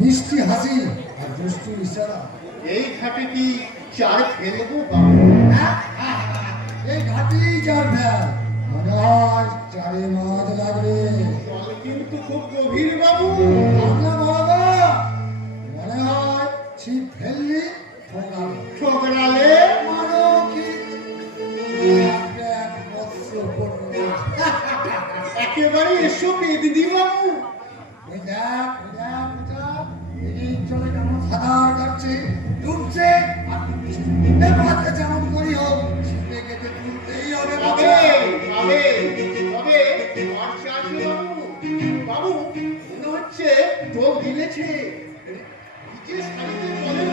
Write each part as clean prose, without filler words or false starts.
মিষ্টি হাসি আর দুষ্টু ইশারা। এই ঘাটে কি চার ফেলবো? এই ঘাটেই চার ফেল, মনে হয় চারে মাছ লাগবে। জল কিন্তু খুব গভীর বাবু। আমরা বাবা মনে হয় ছিপ ফেললি ঠোকরালে মারো কি একেবারে এসো দিদি বাবু। চলে কেমন সাঁতার কাটছে, ডুবছে আর যেমন করি হোক ছিপে কেটে তুলতেই হবে। বাবু মনে হচ্ছে টোপ গিলেছে,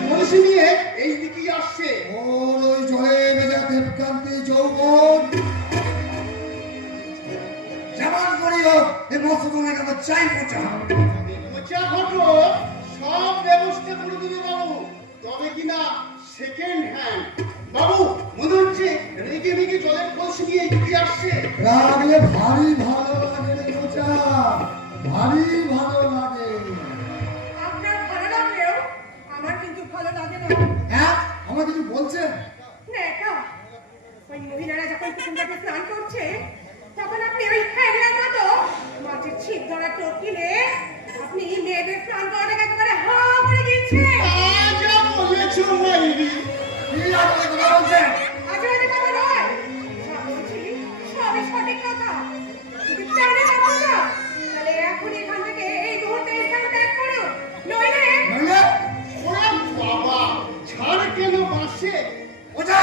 বলছি নিয়ে এই দিকেই আসছে। ওর ওই জলে ভেজা দেবকান্তি যৌবন যেমন করি হোক এ মৎস্যগণের কাছে চাই পৌঁছা। সব ব্যবস্থা করে দিবে বাবু, তবে কিনা সেকেন্ড হ্যান্ড। বাবু মনে হচ্ছে রেগে রেগে জলের কলসি নিয়ে এগিয়ে আসছে। রাগলে ভারী ভালো লাগে রে মোচা, ভারী ভালো লাগে। আপনার ভালো লাগলেও আমার কিন্তু ভালো লাগে না। হ্যাঁ আমার কিছু বলছেন? দেখা ওই মহিলারা যখন পুকুরটাতে স্নান করছে তখন আপনি ওই হ্যাংলার মতো মাছের ছিপ ধরা টোপ কিনে আপনি মেয়েদের স্নান করাটাকে একেবারে হা করে দিয়েছে। যা বলেছো মাইরি, কি আজে কথা বলছেন? আজে বাজে কথা নয়, যা বলছি সবই সঠিক কথা। যদি জানে না তাহলে এখন এখান থেকে এই মুহূর্তে স্থান ত্যাগ করো, নইলে নইলে ওরা বাবা ছাড় কেন বাসে? ওটা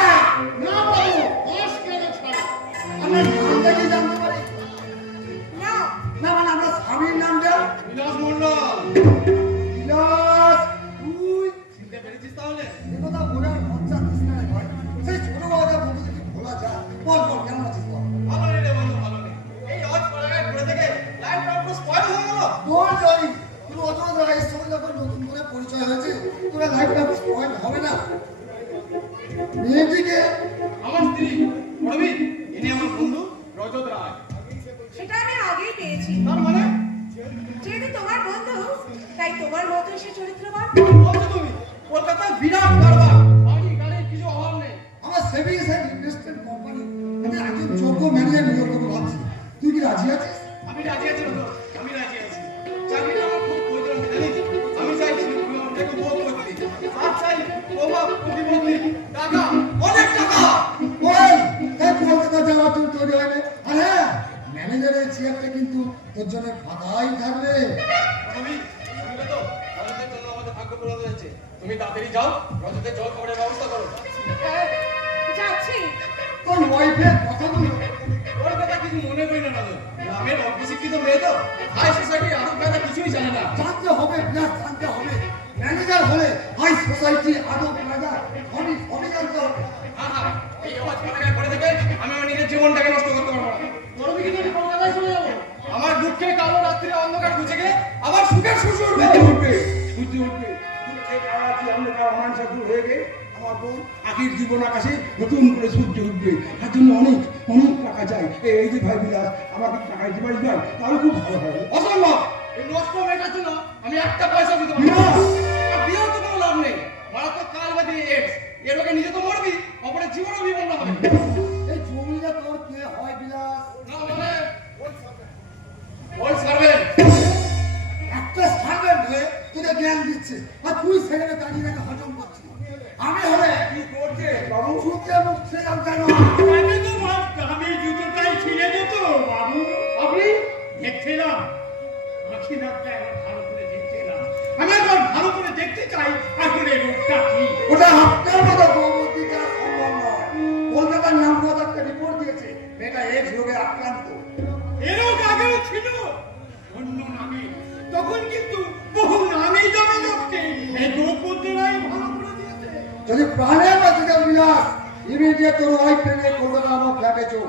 না বাবু বাস কেন ছাড়? আমরা নামটা কি জানতে পারি? না না মানে আমরা স্বামীর নামটা বিলাস মন্ডল। বিলাস। তুই চিনতে পেরেছিস তাহলে? এ কথা বলে আর মজা দিস না রে ভাই। সেই ছোটবেলাটা বলতে যদি ভোলা যায়। বল বল কেমন আছিস বল? ভালো নেই রে বন্ধু, ভালো নেই। এই আজ পাড়ায় ঘুরে থেকে লাইফটা পুরো স্পয়েল হয়ে গেল। তোর জয় তুই অত রাইস সঙ্গে যখন নতুন করে পরিচয় হয়েছে তোরা লাইফটা স্পয়েল হবে না। মেয়েটিকে আমার স্ত্রী পড়বি, ইনি আমার বন্ধু রজত রায়। সেটা আমি আগেই পেয়েছি। তার মানে যেহেতু তোমার বন্ধু তাই তোমার মতোই সে চরিত্রবান। বলছো তুমি কলকাতায় বিরাট কারবার, বাড়ি গাড়ির কিছু অভাব নেই। আমার সেভিংস এন্ড ইনভেস্টমেন্ট কোম্পানি আমি একজন যোগ্য ম্যানেজার নিয়োগ করবো ভাবছি। তুই কি রাজি আছিস? আমি রাজি আছি রজত, আমি রাজি আছি। চাকরিটা আমার খুব প্রয়োজন জানিস। আমি চাইছি তুমি আমাকে উপভোগ করতে, আর চাই প্রভাব প্রতিবন্ধী টাকা, অনেক টাকা। বল এই কলকাতা যাওয়ার জন্য তৈরি হয় না। আর হ্যাঁ ম্যানেজারের চেয়ারটা কিন্তু তোর জন্য ফাঁকাই থাকবে। তুমি শুনলে তো, রজতের জন্য আমাদের ভাগ্য পূরণ হয়েছে। তুমি তাড়াতাড়ি যাও, রজতের জল খাবারের ব্যবস্থা করো। যাচ্ছি। তোর ওয়াইফের কথাগুলো ওর কথা কিছু মনে করি না রজত, গ্রামের অল্প শিক্ষিত মেয়ে তো, হাই সোসাইটি আদব কায়দা কিছুই জানে না। জানতে হবে, প্লাস জানতে হবে। ম্যানেজার হলে হাই সোসাইটি আদব কায়দা সবই জানতে হবে। হ্যাঁ, এই আওয়াজ পাড়ায় পড়ে থেকে আমি আমার নিজের জীবনটাকে নষ্ট করতে পারবো না। বড় দিকে আমি কলকাতায় চলে যাবো। আমার দুঃখে কালো রাত্রিরে অন্ধকার ঘুচে গেলে আবার সুখের শ্বশুর বেঁচে উঠবে। বুঝতে উঠবে দুঃখে কারাতি অন্ধকার অমানসা দূর হয়ে গেলে আমার বোন আখির জীবন আকাশে নতুন করে সূর্য উঠবে। তার জন্য অনেক অনেক টাকা চাই। এই যে ভাই বিলাস আমাকে টাকা দিতে পারিস ভাই, তাহলে খুব ভালো হয়। অসম্ভব, এই নষ্ট মেয়েটার জন্য আমি একটা পয়সা দিতে পারবো না। আর দিয়েও তো কোনো লাভ নেই। মারাত্মক কাল বাদী এডস, এর রোগে নিজে তো মরবি, অপরের জীবনও বিপন্ন হবে। এই জমিটা তোর কে হয় বিলাস? না মানে ওই সার্ভেন্ট। একটা সার্ভেন্ট হয়ে তোদের জ্ঞান দিচ্ছে আর তুই সেখানে দাঁড়িয়ে রেখে হজম করছিস। আমি হলে কি করছে বাবু? চুপকে মুখ ছেড়াম কেন? আমি জুতোটাই ছিঁড়ে যেত বাবু। আপনি দেখছিলাম আখি ডাক্তার একবার ভালো করে দেখছিলাম। আমি একবার ভালো করে দেখতে চাই আসলে রোগটা কি। ওটা আপনার মতো গৌমতি যারা সম্ভব নয়। কলকাতার নাম মতো একটা রিপোর্ট দিয়েছে মেয়েটা এক্স রোগে আক্রান্ত। এরও আগেও ছিল অন্য নামে, তখন কিন্তু বহু নামে দামি লোককে এই গোপতরাই ভালো করে দিয়েছে। যদি প্রাণে বাঁচে যাও বিলাস ইমিডিয়েট তোর ওয়াইফ নিয়ে কলকাতা আমার ফ্ল্যাটে চো।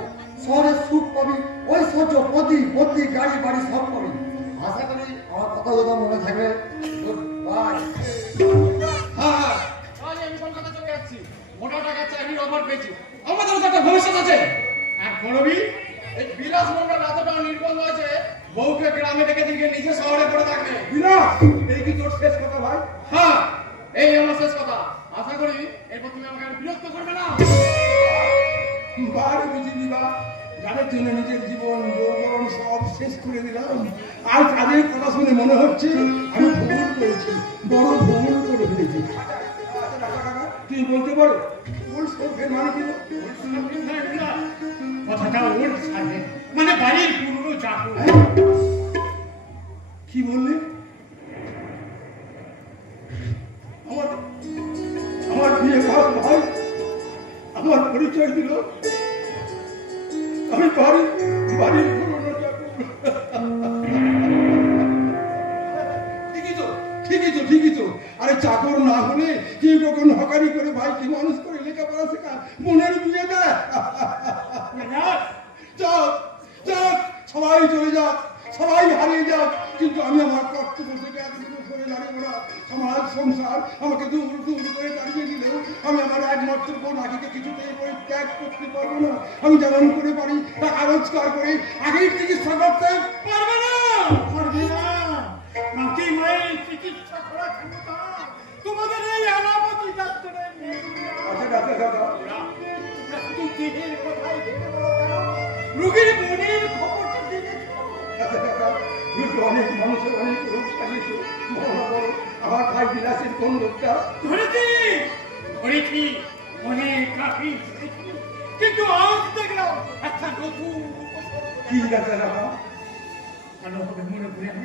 শহরে সুখ পাবি, ঐশ্বর্য, বদ্যি গাড়ি বাড়ি সব পাবি। আশা করি আমার কথা মনে থাকবে। Good bye. হ্যাঁ, আজ আমি কলকাতা চলে যাচ্ছি। মোটা টাকার চাকরির অফার পেয়েছি। আমাদের তো একটা ভবিষ্যৎ আছে। আর করবি এই বিলাস মন্ডল এতটা নির্বল হয়েছে, বউকে গ্রামে ডেকে দিকে নিজে শহরে পড়ে থাকবে। বিলাস, এই কি তোর শেষ কথা ভাই? হ্যাঁ, এই আমার শেষ কথা। আশা করি এরপর তুমি আমাকে আর বিরক্ত করবে না। বারে বুঝি বিলাস, যাদের জন্য নিজের জীবন যৌবন সব শেষ করে দিলাম, আর তাদের কথা শুনে মনে হচ্ছে আমি ভুল করেছি, বড় ভুল করে ফেলেছি। তুই বলতে পারো ওর শোকের মানে কি? কথাটা ওর সাথে মানে বাড়ির পুরনো চাকর। কি বললে? আমার আমার বিয়ে ভাই ভাই আমার পরিচয় দিল, আমি বাড়ির পুরনো চাকর। ঠিকই তো। আরে চাকর না হলে কি কখন হকারি করে ভাইকে মানুষ করে লেখাপড়া শেখা, মনের বিয়ে দেয়। যাক, সবাই চলে যাক, সবাই হারিয়ে যাক, কিন্তু আমি আমার কর্তব্য থেকে এতটুকু সরে দাঁড়িয়ে না। সমাজ সংসার আমাকে দূর করে দাঁড়িয়ে দিলেও আমি আমার একমাত্র বোন আখিকে কিছুতেই পরিত্যাগ করতে পারবো না। আমি যেমন করে পারি টাকা রোজগার করে আগের চিকিৎসা করতে পারবে না। নাকি মায়ের চিকিৎসা করার ক্ষমতা তোমাদের এই এলাপতি ডাক্তারের নেই। আচ্ছা ডাক্তার দাদা, তোমরা শুধু দেহের কথাই ভেবে বলো কেন? রোগীর মনের খবরটা জেনেছো? তুই তো অনেক মানুষের অনেক রোগ সাজিয়েছ, আমার ভাই বিলাসের কোন রোগটা? ধরেছি অনেক কাফি, কিন্তু আজ দেখলাম একটা নতুন কি ডাক্তার দাদা? ভালোভাবে মনে করে আমি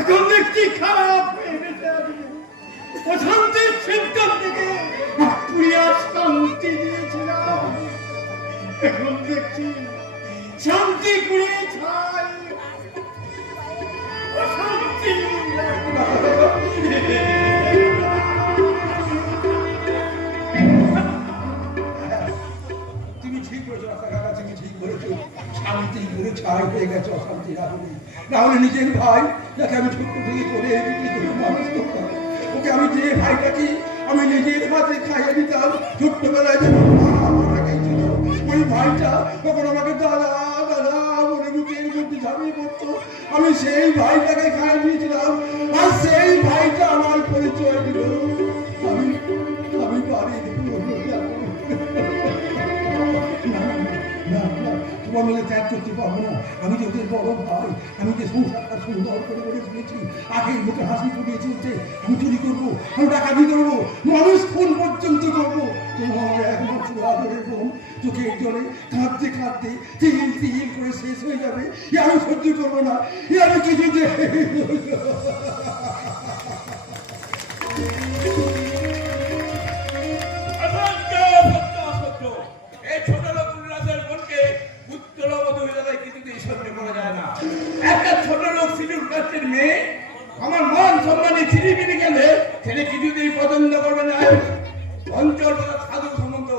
এখন দেখছি খারাপ হয়ে গেছে। আমি অশান্তির সিদ্ধান্ত থেকে পুরিয়া শান্তি দিয়েছিলাম, এখন দেখছি শান্তি করে ছাই অশান্তি। তুমি ঠিক করেছো ডাক্তার দাদা, তুমি ঠিক করেছো। শান্তি করে ছাই হয়ে গেছে, অশান্তি না হলে নিজের ভাই যাকে আমি ছোট্ট থেকে করে মানুষ করতাম, ওকে আমি যে ভাইটাকে আমি নিজের হাতে খাইয়ে দিতাম ছোট্টবেলায়, যখন মারা গেছিল ওই ভাইটা তখন আমাকে দাদা বলে মুখের মধ্যে ঝাঁপিয়ে পড়তো। আমি সেই ভাইটাকে খাইয়ে দিয়েছিলাম, আর সেই ভাইটা আমার পরিচয় দিল। আমি বাড়ির তোমার মধ্যে ত্যাগ করতে পারবো না। আমি যে ওদের বড় ভাই, আমি যে সংসারটা সুন্দর করে গড়ে তুলেছি, আগের মুখে হাসি ফুটিয়ে চলছে, আমি চুরি করবো, আমি ডাকাতি করবো, মানুষ খুন পর্যন্ত করবো। তোমার একমাত্র আদরের বোন চোখের জলে কাঁদতে তিল করে শেষ হয়ে যাবে, এ আমি সহ্য করবো না, এ আমি কিছুতে। একটা ছোট লোক সিটির কাছের মেয়ে আমার মান সম্মানে ছিনিয়ে গেলে ছেলে কিছুতেই পছন্দ করবে না। অঞ্চল সাধু সম্বন্ধ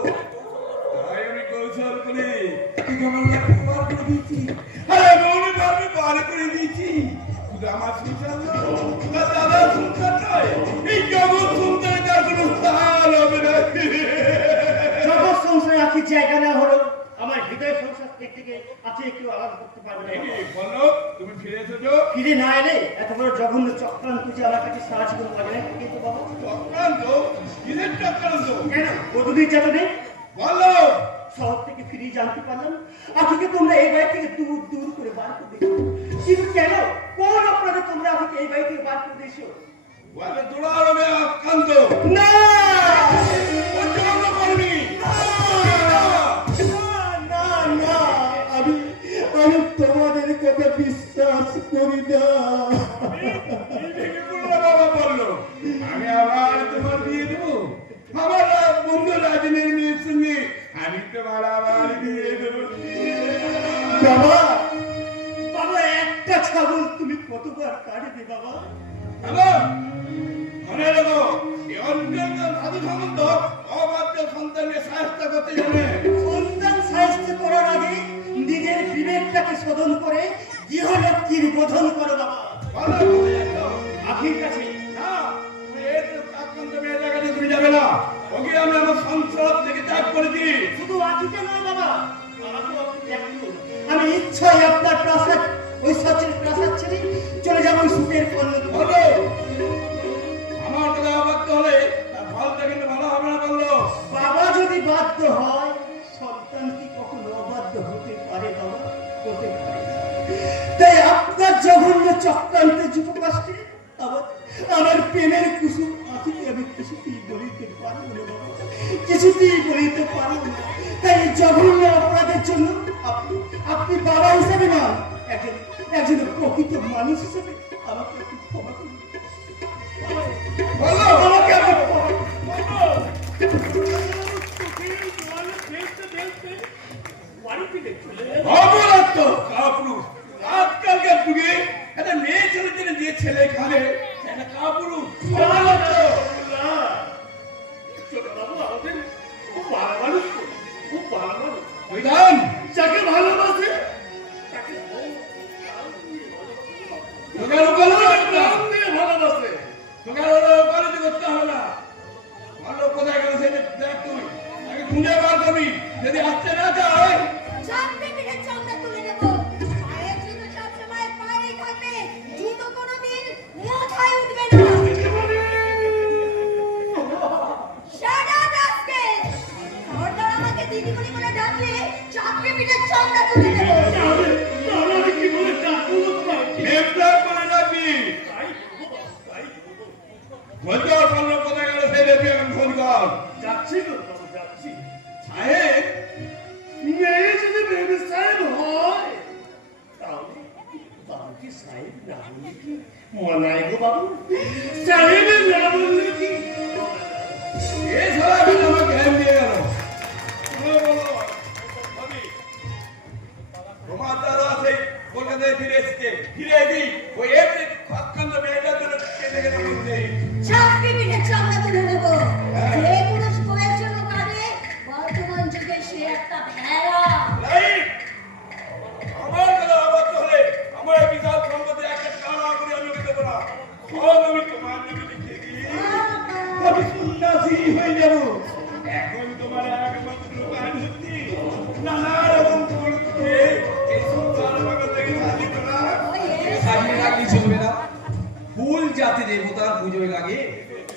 তাই আমি কৌশল করে বার করে দিচ্ছি। আরে মৌনে ভাবে বার করে দিচ্ছি। আমার সংসার দাদা সংসার নয়, এই জগৎ সংসারে তার কোনো স্থান হবে না। জগৎ সংসারে আছি জায়গা না হলো আমার হৃদয় সংসার থেকে আছে একটু আলাদা করতে পারবে না। বলো তুমি ফিরে এসেছো? ফিরে না এলে এত বড় জঘন্য চক্রান্ত যে আমার কাছে সাহায্য করতে পারবে না। কিন্তু বাবা চক্রান্ত? কিসের চক্রান্ত? কেন বধূদের যাতে বলো। শহর থেকে ফিরে জানতে পারলাম আখিকে তোমরা এই বাড়ি থেকে দূর করে বার করে দিয়েছো। কিন্তু কেন, কোন অপরাধে তোমরা আখিকে এই বাড়ি থেকে বার করে দিয়েছো? বলে দুরারোগে আক্রান্ত। না আমি তোমাদের কথা বিশ্বাস করি না। বাবা বললো আমি আবার তোমার বিয়ে দেবো, আমার বন্ধু রাজনের মেয়ের সঙ্গে আমি তোমার আবার বিয়ে দেবো। বাবা বাবা একটা ছাগল তুমি কতবার কাটবে বাবা? মনে রাখো এই অঞ্চল সাধু সম্বন্ধ অবাধ্য সন্তানকে সাহায্য করতে জানে। সন্তান সাহায্য করার আগে নিজের বিবেকটাকে শোধন করে গৃহলক্ষ্মীর বোধন করো বাবা। ভালো আখির কাছে না এই আক্রান্ত মেয়ে জায়গাতে তুমি করেছি? শুধু আজকে নয় বাবা, আমি ইচ্ছাই আপনার প্রাসাদ, ওই সচিন প্রাসাদ ছেড়ে চলে যাবো সুখের কন্যা। বলো, আমার কথা অবাধ্য হলে তার ফলটা কিন্তু ভালো হবে না বললো। বাবা যদি বাধ্য হয়, সন্তান কি কখনো অবাধ্য হতে পারে বাবা? হতে পারে না। তাই আপনার জঘন্য চক্রান্ত যুবকাষ্টে আমার প্রেমের কুসুম আঁখিতে আমি কিছুতেই বলিতে পারবো না বাবা, কিছুতেই বলিতে পারবো না। তাই এই জঘন্য অপরাধের জন্য আপনি বাবা হিসেবে না, একজন প্রকৃত মানুষ হিসেবে আমাকে একটু ক্ষমা করুন। বলো, আমাকে আপনি ক্ষমা করুন। অপরাধ কাপুরুষ। আজকালকার যুগে একটা মেয়ে ছেলের জন্য যে ছেলে খাবে সেটা কাপুরুষ। অপরাধ। বিধান, যাকে ভালোবাসে তাকে তোকে রূপালো প্রাণ দিয়ে ভালোবাসে। তোকে রূপালিত করতে হবে না। ভালো কোথায় গেল সেটা দেখ, তুই আগে খুঁজে বার করবি। যদি আসতে না চায় চাপড়ে পিঠে চামড়া তুলে নেব। পায়ের জুতো সবসময় পায়েই থাকবে, জুতো কোনোদিন মাথায় উঠবে না। Shut up, rascal! খবরদার আমাকে দিদিমণি বলে ডাকলে চাপড়ে পিঠে চামড়া তুলে নেব। তাহলে আমি কি বলে ডাকবো তোমাকে? গ্রেপ্তার করে রাখবি। বলতো পাল্লো কোথায় গেল সেটা তুই এখন ফোন কর। যাচ্ছি তো বাবু, যাচ্ছি। সাহেব, মেয়ে যদি বেবি সাহেব হয় তাহলে বাবুকে সাহেব না বললে কি মনায় গো বাবু? সাহেবে না বললে কি? এ সারা এখন আমাকে জ্ঞান দিয়ে গেল। বলো, ভাবি, তোমার দ্বারা সেই কলকাতায় ফিরে এসছে। ফিরে এসি ওই এমনি খাক্কান্ত মেয়েটার জন্য কেটে কেটে বলছে। চাপড়ে পিঠে চামড়া তুলে নেব। যে পুরুষ বউয়ের জন্য কাঁদে, বর্তমান যুগে সে একটা ভেড়া। রাইট। আমার কথা অবাধ্য হলে আমার এই বিশাল সম্পত্তি একটা কানা করে আমি দেবো না। সব আমি তোমার নামে লিখে দিই। আমি সন্ন্যাসী হয়ে যাব। এখন তোমার একমাত্র উপায় হচ্ছে নানা রকম ফুল দিয়ে এই সংসার আমাকে থেকে শাদি করা। সাজিয়ে রাখলে চলবে না। ফুল যাতে দেবতার পুজোয় লাগে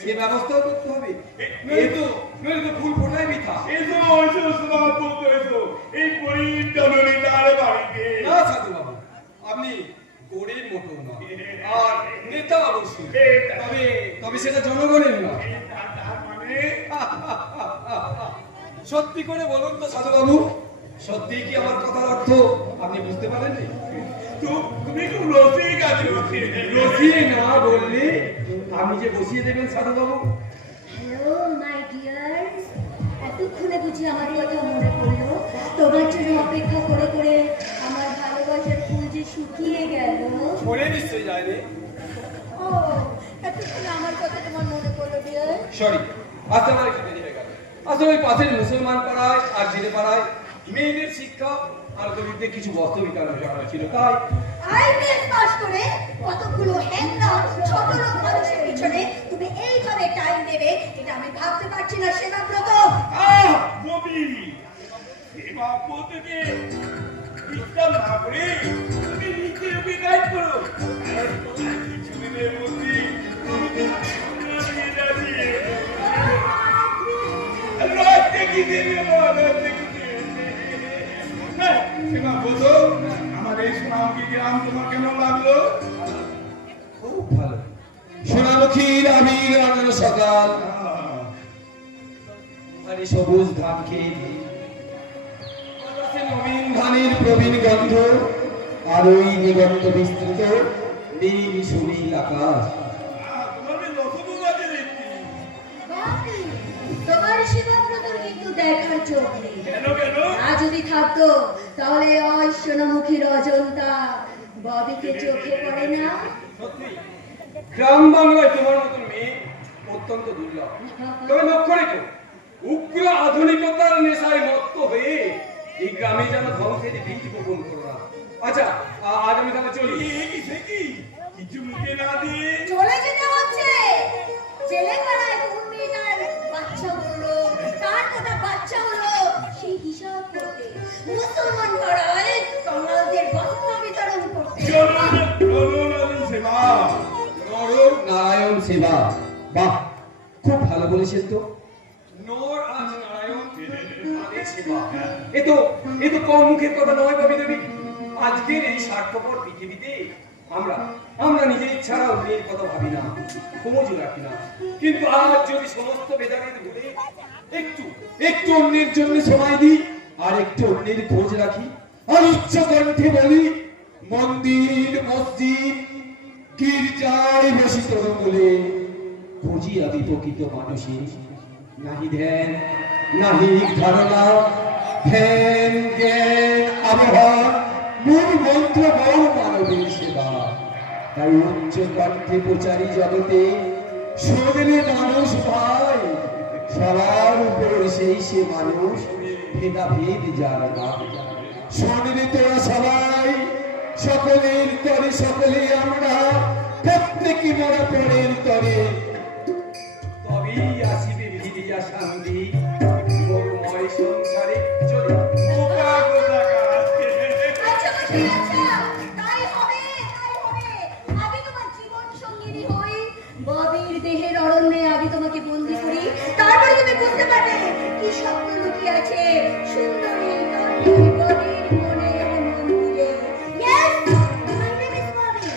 সে ব্যবস্থা করতে হবে। নইলে তো ফুল ফোটাই বৃথা। এসো এসো সমাপত এসো এই গরিব জননী তার বাড়িতে। না সাধু বাবু, আপনি গরিব মোটো না, আর নেতা অবশ্যই। তবে সেটা জনগণের না। তার মানে সত্যি করে বলুন তো সাধু বাবু, সত্যি কি আমার কথার অর্থ আপনি বুঝতে পারেননি? তুমি খুব রসিক আছো। রসিয়ে না বললে আপনি যে বসিয়ে দেবেন সাধু বাবু। হ্যালো মাই ডিয়ার, এতক্ষণে বুঝি আমার কথা মনে পড়লো? তোমার জন্য অপেক্ষা করে করে আমার ভালোবাসার ফুল যে শুকিয়ে গেল। মনে নিশ্চয়ই যায়নি। ও, এতক্ষণে আমার কথা তোমার মনে পড়লো ডিয়ার? সরি, আসতে আমার একটু দেরি হয়ে গেল। আসলে ওই পাশের মুসলমান পাড়ায় আর জেলে পাড়ায় মেয়েদের শিক্ষা আর গরিবদের কিছু বস্ত্র বিতরণ করা ছিল, তাই আইপিএস পাস করে কতগুলো হ্যাংলা ছোট লোক মানুষের পিছনে তুমি এইভাবে টাইম দেবে, এটা আমি ভাবতে পারছি না সেবাব্রত। ববি সেবা পদ্ধতি ইসলাম না করে তুমি নিজে ওকে গাইড করো। আর তোমার কিছুদিনের মধ্যে তুমি নিয়ে যাবি। রাত দেখি দেবে রাত দেখি সেবা বলো, আমার এই সোনামুখী গ্রাম তোমার কেমন লাগলো? খুব ভালো। সোনামুখীর আবির রাঙানো সকাল, আর এই সবুজ ধান খেয়ে বাতাসে নবীন ধানের প্রবীণ গন্ধ, আর ওই দিগন্ত বিস্তৃত নীল সুনীল আকাশ। তোমার বেশ রসবু বাজে দেখছি। বাপরে, তোমার সেবাব্রতর কিন্তু দেখার চোখ নেই। কেন কেন? তা যদি থাকতো তাহলে ওই সোনামুখীর অজন্তা ববিকে চোখে পড়ে না? সত্যি গ্রাম বাংলায় তোমার মতন মেয়ে অত্যন্ত দুর্লভ। তবে লক্ষ্য রেখো, উগ্র আধুনিকতার নেশায় মত্ত হয়ে এই গ্রামে যেন ধ্বংসের বীজ বপন করো না। আচ্ছা, আজ আমি তাহলে চলি। সে কি কিছু মুখে না দিয়ে চলে যেতে হচ্ছে। জেলে পাড়ায় কোন মেয়েটার বাচ্চা হলো, তার কথা বাচ্চা হলো, নারায়ণ সেবা। বাহ, খুব ভালো বলেছেন তো। নর আজ নারায়ণ আদের সেবা। এ তো কম মুখের কথা নয় কবি দেবী। আজকের এই স্বার্থপর পৃথিবীতে আমরা নিজের ইচ্ছারা অন্যের কথা ভাবি না, খোঁজও রাখি না। কিন্তু আজ যদি সমস্ত ভেদাভেদ ভুলে একটু অন্যের জন্য সময় দিই আর একটু অন্যের খোঁজ রাখি, আর উচ্চ কণ্ঠে বলি, মন্দির মসজিদ গির্জায় বসি তোর বলে খুঁজি আমি প্রকৃত মানুষের। নাহি ধ্যান নাহি ধারণা, ধ্যান জ্ঞান আবহাওয়া, মূল মন্ত্র বড় মানবের সেবা। তাই উচ্চ কণ্ঠে প্রচারী জগতে শোনেলে মানুষ পায়, সবার উপর সেই সে মানুষ, ভেদাভেদ জানে না। শোনেলে তোরা সবাই, সকলের তরে সকলে আমরা, প্রত্যেকে মরা পরের তরে, তবেই আসিবে ফিরিয়া শান্তি গৌরময় সংসারে চলে। আচ্ছা মাসি, আচ্ছা, তাই হবে, তাই হবে। আমি তোমার জীবন সঙ্গিনী হই, ববির দেহের অরণ্যে আমি তোমাকে বন্দি করি, তারপরে তুমি বুঝতে পারবে কি স্বপ্ন লুকিয়ে আছে সুন্দরী তরুণী ববির মনে ও মন্দিরে। Yes, my name is Bobby.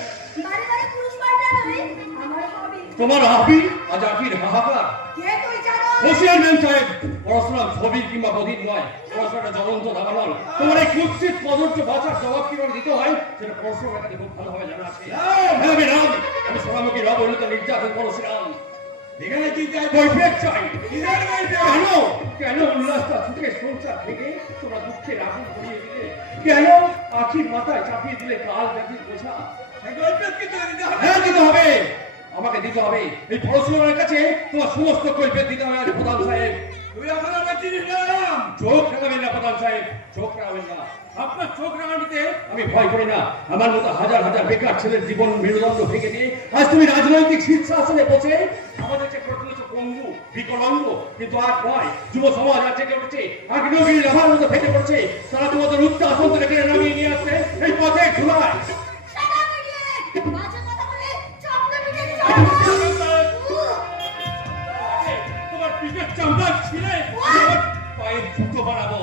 বারে বারে পুরুষ পাল্টা নয়, আমার হবি। তোমার হাবি আজ আখির হাহাকার। কে তুই জানো? হোসিয়ার মেম সাহেব, পড়াশোনা ছবি কিংবা বদির নয়, পড়াশোনাটা জ্বলন্ত দাবানল। তোমার এই কুৎসিত কদর্য ভাষার জবাব কিভাবে দিতে হয় সেটা পড়াশোনা কাছে খুব ভালোভাবে জানা আছে। আমি রাম, আমি সোনামুখী রাম বলে তো নির্যাতন পড়াশোনাম। এখানে কি চাই? বয়ফ্রেন্ড চাই। কেন উল্লাসটা ছুটে সংসার থেকে তোমরা দুঃখের আগুন ধরিয়ে দিলে? কেন আখির মাথায় চাপিয়ে দিলে কাল ব্যাধির বোঝা? হ্যাঁ, দিতে হবে, আমাকে দিতে হবে। এই পড়াশোনার কাছে তোমার সমস্ত কৈফিয়ত দিতে হবে। আজ প্রধান সাহেব, তুই এখন আমার চিনিস না? চোখ রাঙাবেন না প্রধান সাহেব, চোখ রাঙাবেন না। আপনার চোখ রাঙানিতে আমি ভয় করি না। আমার মতো হাজার হাজার বেকার ছেলের জীবন মেরুদণ্ড ভেঙে দিয়ে আজ তুমি রাজনৈতিক শীর্ষাসনে বসে আমাদের যে প্রচলিত পঙ্গু বিকলাঙ্গ কিন্তু আর নয়, যুব সমাজ আর জেগে উঠেছে, আগ্নেয়গিরি লাভার মতো ফেটে পড়ছে। তারা তোমাদের উচ্চ আসন থেকে নামিয়ে নিয়ে আসছে এই পথে ধুলায়। বাজে কথা বলে চাপটা পিঠে চাপ। তোমার পিঠের চামড়া ছিঁড়ে পায়ের জুতো বানাবো।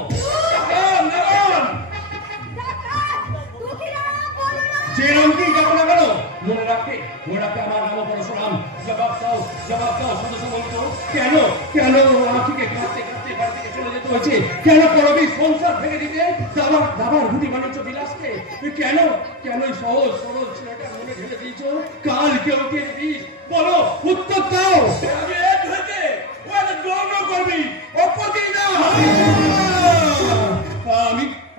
যে রঙকেই যাবো না কেন, মনে রাখতে আমার নাম পরশুরাম। জবাব দাও সদস্য বলতো, কেন আখিকে কাঁদতে কাঁদতে বাড়ি থেকে চলে যেতে হয়েছে? কেন করবি সংসার ভেঙে দিতে দাবার ঘুটি বাণিজ্য বিলাসকে? কেন সহজ সরল ছেলেটা মনে ঢেলে দিয়েছ? কাল কেউ কে দিস, বলো, উত্তর দাও। আমি এক হয়েছে ওটা দৌড় করবি, অপতি না।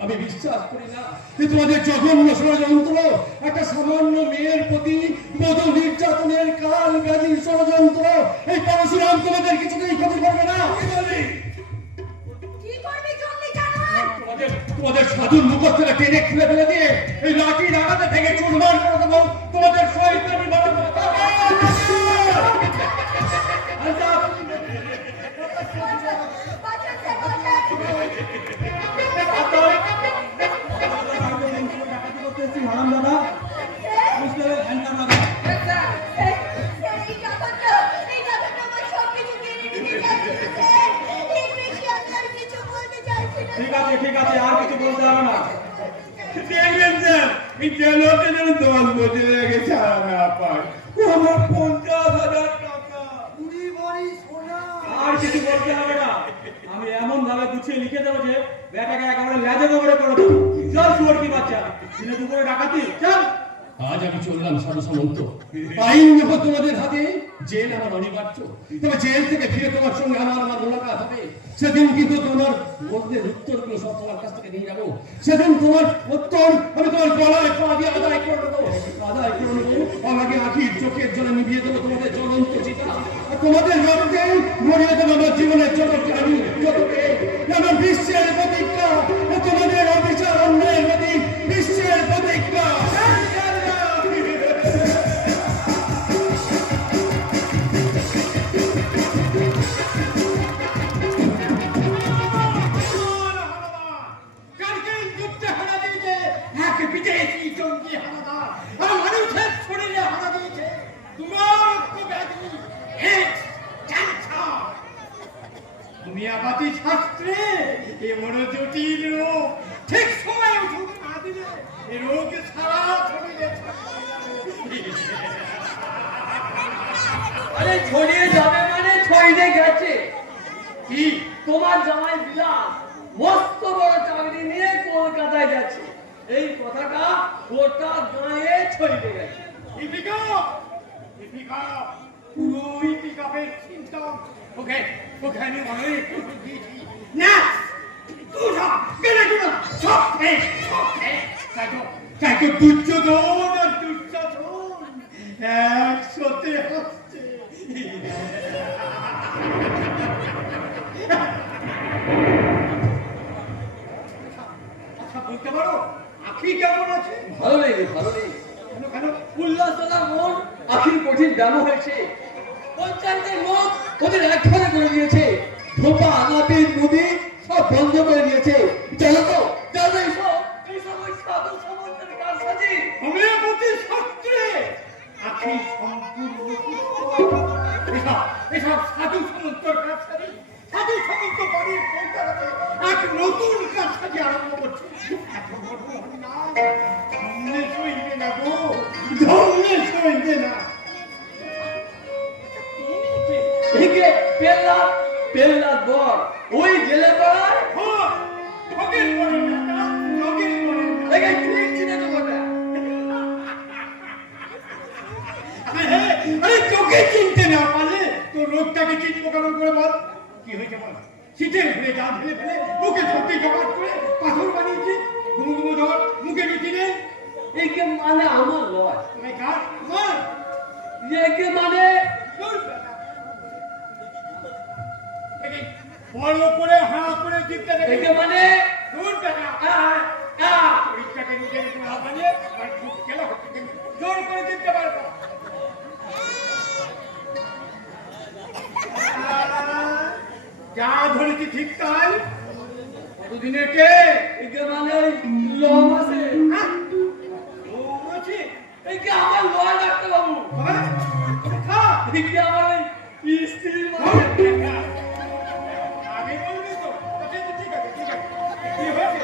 আমি বিশ্বাস করি না যে তোমাদের জঘন্য ষড়যন্ত্র একটা সামান্য মেয়ের প্রতি বধ নির্যাতনের কাল ব্যাধি ষড়যন্ত্র এই পরশুরাম তোমাদের কিছুতেই ক্ষতি করবে না। কি করবি জঙ্গলি জানোয়ার? তোমাদের সাধুর মুখোশ থেকে টেনে খুলে ফেলে দিয়ে এই লাঠি লাগাতে থেকে চুরমার করে দেবো তোমাদের শয়তানি বানাবো। ম্যাডাম দাদা, মুসলিমের হ্যান্ডকার লাগা। এই টাকাটা আমার সব কিছু কেড়ে নিতে যাচ্ছে। এই বেশি আমি আর কিছু বলতে চাইছি না। ঠিক আছে, আর কিছু বলতে হবে না। দেখবেন স্যার, এই জেলাতে যেন 10 বছরের আগে ছাড়া না পায়। আমার 50,000 টাকা। পুরি বড়ি সোনা। আর কিছু বলতে হবে না। আমি এমন ভাবে গুছিয়ে লিখে দেবো যে ব্যাটাকে একেবারে লেজে গোবরে করে দেবো। চল শুয়োর কি বাচ্চা, দিনে দুপুরে ডাকাতি, চল। আজ আমি চললাম সাধু সামন্ত, আইন যখন তোমাদের হাতে, জেল আমার অনিবার্য। তবে জেল থেকে ফিরে তোমার সঙ্গে আমার মোলাকাত হবে। সেদিন কিন্তু তোমার বলদের উত্তরগুলো সব তোমার কাছ থেকে নিয়ে যাবো। সেদিন তোমার উত্তর আমি তোমার গলায় পা দিয়ে আদায় করে দেবো। আমাকে আখির চোখের জন্য নিভিয়ে দেবো তোমাদের জ্বলন্ত চিতা। আর তোমাদের রক্তে মরিয়ে দেবো আমার জীবনের যত প্রাণী যতকে আমার বিশ্বের প্রতিজ্ঞা। তোমাদের অবিচার অন্যায়ের প্রতি বিশ্বের প্রতিজ্ঞা। কালকে যুদ্ধে হারা দিয়েছে হোমিওপ্যাথি শাস্ত্রে এমন জটিল রোগ ঠিক সময় ওষুধ না দিলে এ রোগ সারা শরীরে ছড়িয়ে যাবে। আরে ছড়িয়ে যাবে মানে ছড়িয়ে গেছে। কি তোমার জামাই বিলাস মস্ত বড় চাকরি নিয়ে কলকাতায় যাচ্ছে, এই কথাটা গোটা গাঁয়ে ছড়িয়ে গেছে। দীপিকা দীপিকা পুরোই পিকআপের চিন্তা। ওকে ওকে আমি অনেক ওষুধ দিয়েছি না তুই গেলে কিনা সব ফেক সব ফেক। তাই তো দুর্যোধন আর দুঃশাসন একসাথে হচ্ছে। আচ্ছা বলতে পারো আখি কেমন আছে? ভালো নেই রে, ভালো নেই। কেন কেন? উল্লাসনার মন আখির কঠিন ব্যামো হয়েছে। পঞ্চায়েতের লোক ওদের একখানে করে দিয়েছে, ধোপা আলাপি মুদি সব বন্ধ করে দিয়েছে। চলো তো চলো, এইসব ওই সাধু সামন্তের কারসাজি। হোমিওপ্যাথি শাস্ত্রে আখি সম্পূর্ণ সুস্থ। এসব সাধু সামন্তর কাছারি সাধু সামন্ত বাড়ির কলকাতাতে এক নতুন কাছারি আরম্ভ করছে। এত বড় অন্যায় ধরলে সইবে না গো, ধরলে সইবে না। এদিকে পেল্লার বর ওই জেলে পাড়ায় ঠগের পরে না, ঠগের পরে না। একে ঠিক চিনে তো বটে। আরে তোকে চিনতে না পারলে তোর রোগটাকে চিনবো কেমন করে বল? কি হয়েছে বল? শীতের ঘুরে জাল ফেলে ফেলে মুখে সত্যি জমাট করে পাথর বানিয়েছি, ঘুমু ঘুমু ধর মুখে রুচি নেই। একে মানে আমার লয়, তুমি কার আমার একে মানে তোর বেটা। দেখি, বড় করে হাঁ করে জিভটা দেখি। একে মানে তোর বেটা। পরীক্ষাকে নিজের উপর হাত বানিয়ে আর খুব খেলা হচ্ছে কিন্তু জোর করে জিভটা বার কর। যা ধরেছি ঠিক তাই। কতদিনে কে? একে মানে ওই লম আছে। হ্যাঁ? ও বলছি, একে আমার লয় ডাক্তার বাবু। বাবা, খা। একে আমার ওই স্ত্রীর মানে। আগে বলবি তো। আচ্ছা, ঠিক আছে, ঠিক আছে। কি হয়েছে?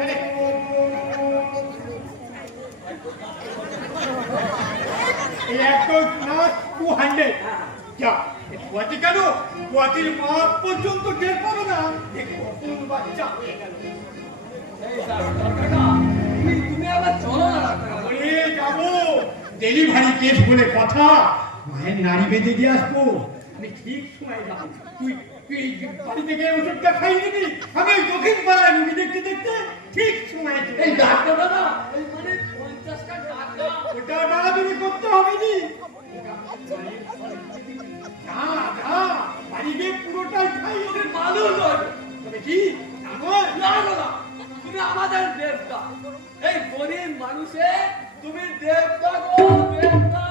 আরে, এই একটা ক্লাস 200 যা গুয়াহাটি কেন গুয়াহাটির মাপ পর্যন্ত টের পাবে না যে কখন বাচ্চা হয়ে গেল। এই ডাক্তারটা, তুমি আবার চলো না ডাক্তার। ওরে যাবো, ডেলিভারি কেস বলে কথা, মায়ের নাড়ি বেঁধে দিয়ে আসবো। আমি ঠিক সময় যাবো। তুই তুই বাড়ি থেকে ওষুধটা খাই নিবি, আমি ওই দক্ষিণ পাড়ায় রুগী দেখতে দেখতে ঠিক সময় এই ডাক্তার দাদা, এই মানে 50টা টাকা। ওটা নাড়াবি করতে হবে নি। যা যা বাড়ি গিয়ে পুরোটাই খাই। তুমি মানুষ নয়। তবে কি আমার না না না, তুমি আমাদের দেবতা। এই গরিব মানুষে তুমি দেবতা গো, দেবতা।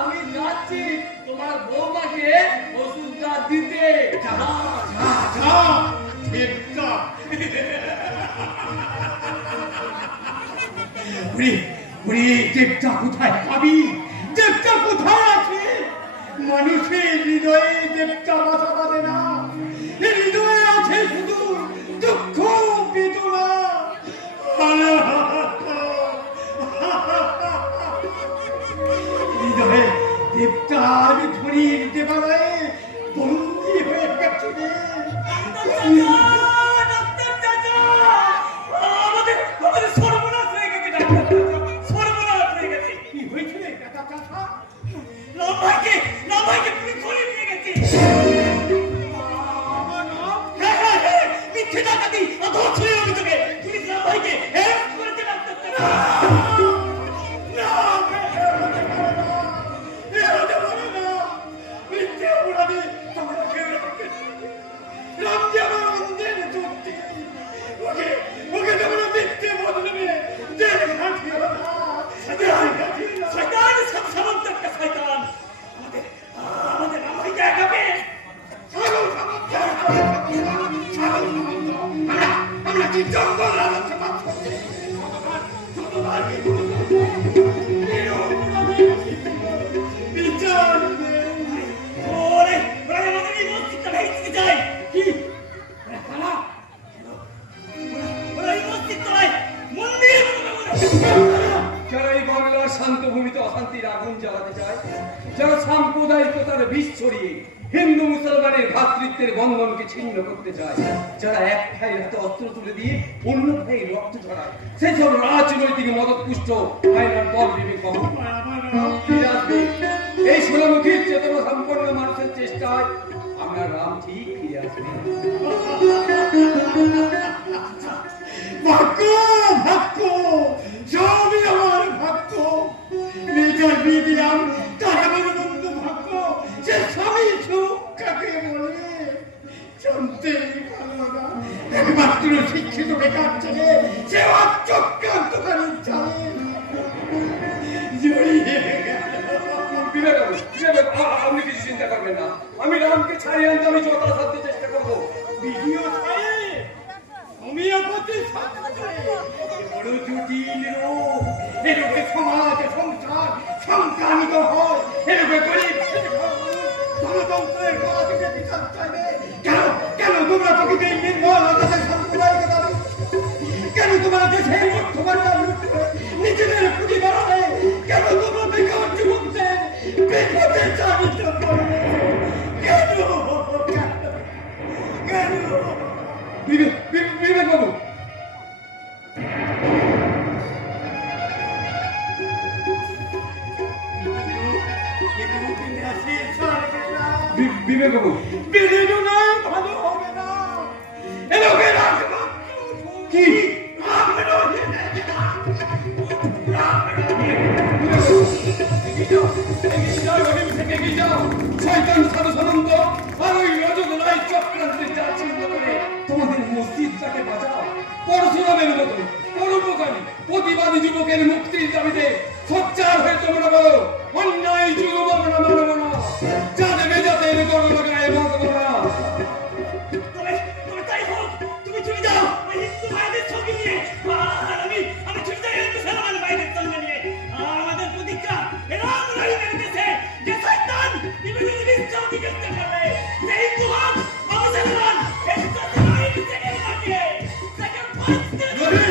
আমি যাচ্ছি তোমার বৌমাকে ওষুধটা দিতে। যা যা যা দেবতা। ওরে ওরে দেবতা কোথায় পাবি? দেবতা কোথায় আছে? মানুষের হৃদয়ে দেবতা বাসা বাঁধে না, এর হৃদয়ে আছে শুধু দুঃখ বেদনা আর হাহাকার। হৃদয়ে দেবতার ধনির দেবালয়ে বন্দী হয়ে গেছে রে। ডাক্তার চাচা, আমাদের সর্বনাশ হয়ে গেছে ডাক্তার চাচা, সর্বনাশ হয়ে গেছে। কি হয়েছে রে কাকা চাচা? লাভাইকে তুমি ধরে নিয়ে গেছে। আমার নাম হ্যাঁ, মিথ্যে ডাকাতি, অধর্ষণের অভিযোগে তুমি লাভাইকে অ্যারেস্ট করেছে ডাক্তার চাচা। না, এ হতে পারে না। মিথ্যে অপরাধী তোমাকে রামজি আমার অন্ধের যুক্তি। ওকে তোমরা মিথ্যে বদলবে। শয়তান, সব সামন্ত একটা শয়তান। চায়, যারা সাম্প্রদায়িকতার বিষ ছড়িয়ে হিন্দু মুসলমানের ভ্রাতৃত্বের বন্ধনকে ছিন্ন করতে চায়, যারা এক ভাইয়ের হাতে অস্ত্র তুলে দিয়ে অন্য ভাইয়ের রক্ত ঝরায়, সেসব রাজনৈতিক মদত পুষ্ট আইনার দল বিবেক বাবু ফিরে আসবে। এই ষোলমুখীর চেতনা সম্পন্ন মানুষের চেষ্টায় আমরা রাম ঠিক ফিরে আসবে। ভাগ্য ভাগ্য সবই আমার ভাগ্য। নিজের বিয়ে দিলাম তার আমার বন্ধু ভাগ্য। সে স্বামী সুখ কাকে বলে জানতেই পারল না। একমাত্র শিক্ষিত বেকার ছেলে সে চক্রান্তকারী চালে জড়িয়ে গেল। আপনি কিছু চিন্তা করবেন না, আমি রামকে ছাড়িয়ে আনতে আমি যথাসাধ্য চেষ্টা করবো। ভিডিও ছাড়ে হোমিওপ্যাথি বড় জটিল রোগ। এ রোগে সমাজ সংসার সংক্রামিত হয়। এ রোগে গরিব গণতন্ত্রের গলা থেকে বিচার চাইবে। কেন কেন তোমরা প্রকৃতির নির্মল আকাশের সাম্প্রদায়িকতা কেন তোমরা দেশের অর্থভান্ডার লুট করে নিজেদের পুঁজি বাড়াবে? কেন তোমরা বেকার যুবকদের বিপদে চালিত করবে? কেন কেন বিবেক বাবু, বিবেক বাবু, বেরেনো নয় ভালো হবে না। এলোকে রাখবো কি শয়তান সাধু সামন্ত আর ওই রজত রায় চক্রান্তের যা চিন্তা করে তোমাদের মসজিদটাকে বাঁচাও। পরশুরামের মতো পরোপকারী প্রতিবাদী যুবকের মুক্তির দাবিতে সোচ্চার হয়ে তোমরা বলো, অন্যায় জুলুম আমরা মানব না, যা দেবে যাতে গণনা গায়ে বাঁধব না। তাই হোক, তুমি চলে যাও হিন্দু ভাইদের সঙ্গে নিয়ে, আর আমি চলে যাই মুসলমান ভাইদের সঙ্গে নিয়ে। আমাদের প্রতিজ্ঞা এরা লড়াই করতেছে যে শয়তান বিভিন্ন বিশ্বাস জিজ্ঞাসা করবে যে হিন্দু হন বা মুসলমান এই লড়াই থেকে লাগে তাকে বাঁচতে হবে।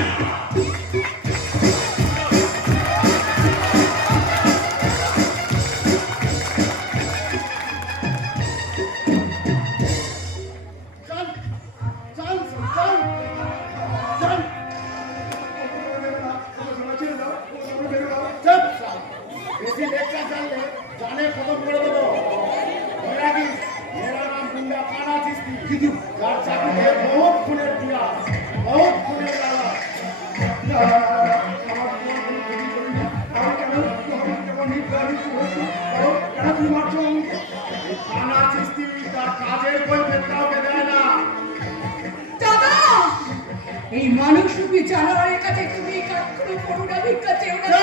এই মানুষ রূপী জানোয়ারের কাছে তুমি কখনো করুণা ভিক্ষা চেও না।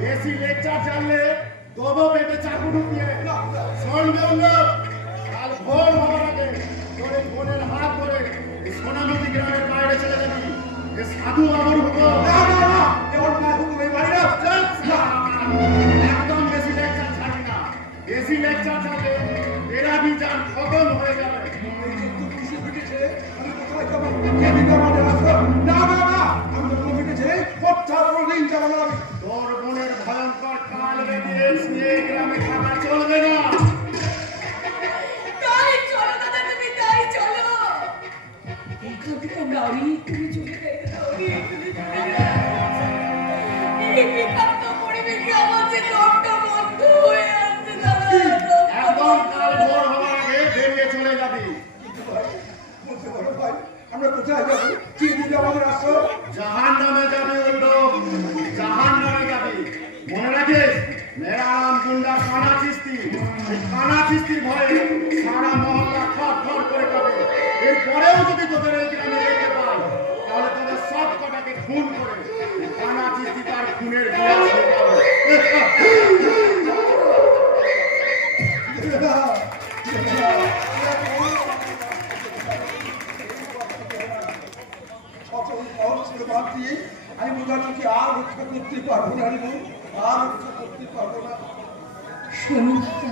বেশি লেকচার জানলে দেবো পেটে চাকু ঢুকিয়ে। শোন কাল ভোর হওয়ার আগে তোর এই বোনের হাত ধরে সোনামতি গ্রামের বাইরে চলে যাবি। এ সাধু বাবুর হুকুম। একদম বেশি লেকচার ছাড়বি না। বেশি লেকচার ছাড়লে এরা বিচার খতম হয়ে যাবে। তোর বোনের ভয়ঙ্কর কাল বেরিয়ে গ্রামে থাকা চলবে না। তাই চলো দাদা, তুমি তাই চলো। এখান থেকে নারী তুমি চলে গেলে, নারী তুমি চলে গেলে। এই বিপক্ত পরিবেশে আমার যে দমটা বন্ধ হয়ে আসছে দাদা। একদম কাল ভোর হওয়ার আগে বেরিয়ে চলে যাবি। আমরা কোথায় যাবো? কি দিলে আমাদের আসো? জাহান নামে যাবি ওই লোক, জাহান নামে যাবি। মনে রাখিস মেরা নাম গুন্ডা খানা চিস্তি। এই খানা চিস্তির ভয়ে সারা মহল্লা খড় খড় করে যাবে। এরপরেও যদি তোদের এই গ্রামে যেতে পাই তাহলে তোদের সব কটাকে খুন করে এই খানা চিস্তি তার খুনের বিলাস মেটাবে। আমি বোঝাচ্ছি আর রক্ষা করতে পারবো না, আর রক্ষা করতে পারবো না। শোনো দাদা,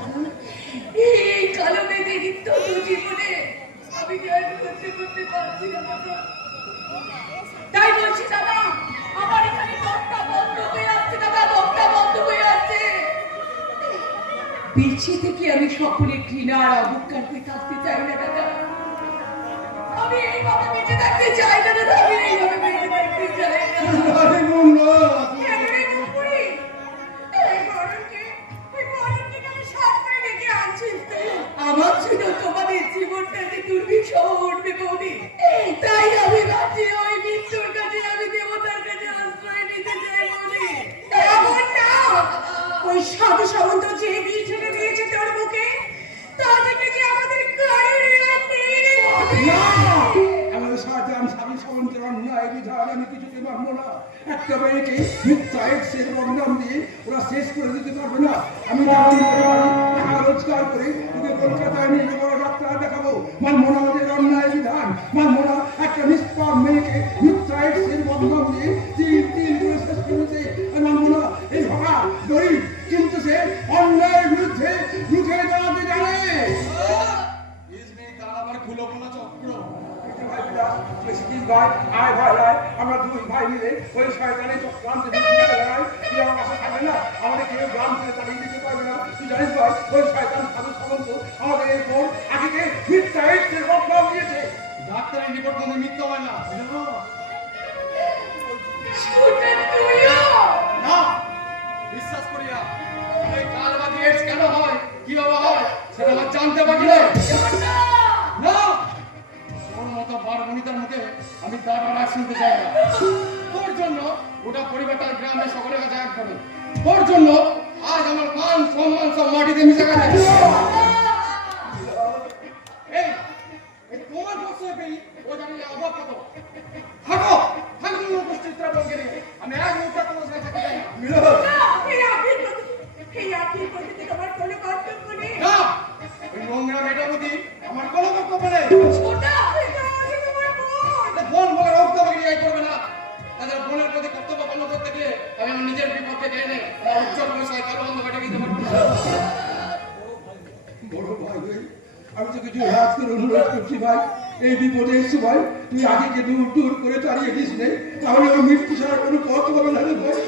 এই কালো মেঘে নিত্য জীবনে আমি জ্ঞান করতে পারছি না দাদা। তাই বলছি দাদা, আমার এখানে দমটা বন্ধ হয়ে আসছে দাদা, দমটা বন্ধ হয়ে আসছে। বেঁচে থেকে আমি সকলের ঘৃণা আর অবজ্ঞার হয়ে থাকতে চাই না দাদা। আমি এইভাবে বেঁচে থাকতে চাই না দাদা, আমি এইভাবে বেঁচে থাকতে চাই না। আরে বন্ধু, কেন রে মুকুরি? এই গরমকে আমি সাত করে ডেকে আনছিস তুই? আমার জন্য তোমাদের জীবনটা যে দুর্বিষহ উঠবে বৌদি, তাই আমি ভাবছি ওই মৃত্যুর কাছে, আমি দেবতার কাছে আশ্রয় নিতে চাই বৌদি। এমন না, ওই সাধু সামন্ত যে বিষ ছেড়ে দিয়েছে তোর মুখে, তা থেকে যে আমাদের গাড়ির রাত নেই রে বৌদি। না, আমার সাজান স্বামী সামন্তের অন্যায় বিধান আমি কিছুতে মানব না। একটা মেয়েকে মিথ্যা এক্সের বদনাম দিয়ে ওরা শেষ করে দিতে পারবে না। আমি যেমন করে পারি টাকা রোজগার করে ওকে কলকাতায় নিয়ে গিয়ে বড় ডাক্তার দেখাবো। মানব না ওদের অন্যায় বিধান, মানব না একটা নিষ্পাপ মেয়েকে মিথ্যা এক্সের বদনাম দিয়ে তিল তিল করে শেষ করে দিতে আমি মানব না। এই ভাঙা গরিব, কিন্তু সে অন্যায়ের বিরুদ্ধে রুখে দাঁড়াতে জানে। তার আবার খুলো কোনা চক্র। আমরা দুই ভাই মিলে ওই শয়তানের চক্রান্তে লড়াই। তুই আমার পাশে থাকবে না, আমাদের কেউ গ্রাম থেকে তাড়িয়ে দিতে পারবে না। তুই জানিস ভাই, ওই শয়তান সাধু সামন্ত আমাদের এই বোন আগে মিথ্যা এক্সের বদনাম দিয়েছে। ডাক্তারের রিপোর্ট কোনো মিথ্যা হয় না। ছোটা তুইও না, বিশ্বাস করি না। এই কালবাদী এডস কেন হয়, কিভাবে হয়, সেটা আমার জানতে বাকি নেই। ছোটা না, তোর মতো বারবনিতার মুখে আমি তার শুনতে চাই না। তোর জন্য গোটা পরিবারটার গ্রামে সকলের কাছে এক করে। তোর জন্য আজ আমার মান সম্মান সব মাটিতে মিশে গেছে। এই এই তোমার বসে পেয়ে ও জানি অভাব কত। থাকো, থাকো তুমি উপস্থিত থাকো গেলে আমি এক মুহূর্তে তোমার সাথে থাকতে চাই না। এই আখির প্রতি তোমার কোনো কর্তব্য নেই। না, ওই নোংরা মেয়েটার প্রতি আমার কোনো কর্তব্য নেই। ছোটা এটা হচ্ছে তোমার বোন। বোন বলে রক্ত বিক্রিয়া করবে না। তাদের বোনের প্রতি কর্তব্য পালন করতে গিয়ে আমি আমার নিজের বিপদকে টেনে আমার উজ্জ্বল বিষয় কালো অন্ধকারে দিতে পারবো না। বড় ভাই ভাই, আমি তো কিছু হাত করে অনুরোধ করছি ভাই, এই বিপদে এসছো ভাই, তুই আগে দূর দূর করে তাড়িয়ে দিস নে, তাহলে ওর মৃত্যু ছাড়া কোনো পথ হবে না রে ভাই।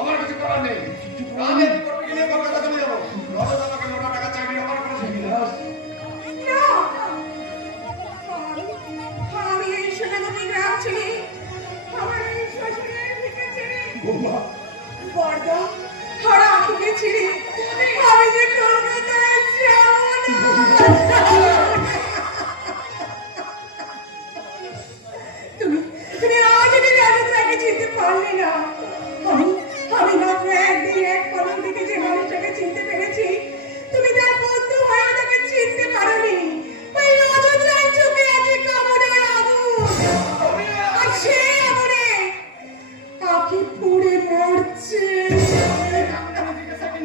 আমার কিছু করার নেই। আমি বিপদ কিনে কলকাতা চলে যাবো। নজর আমাকে 9 টাকা চাকরি অফার করেছে। না, আমি এই সোনামণি গ্রাম ছেড়ে, আমার এই শ্বশুরের ভিটে ছেড়ে, বৌমা, বর্দা আর আখিকে ছেড়ে আমি যে কলকাতায় যাবো না। তুমি আজ আমি রাজুদাকে চিনতে পারলে না। আমি মাত্র একদিন এক কলম থেকে যে মানুষটাকে চিনতে পেরেছি, তুমি তার বন্ধু হয়ে তাকে চিনতে পারোনি। ওই রাজুদার চোখে আছে কামড়ের আগুন, আর সেই আগুনে আখি পুড়ে মরছে।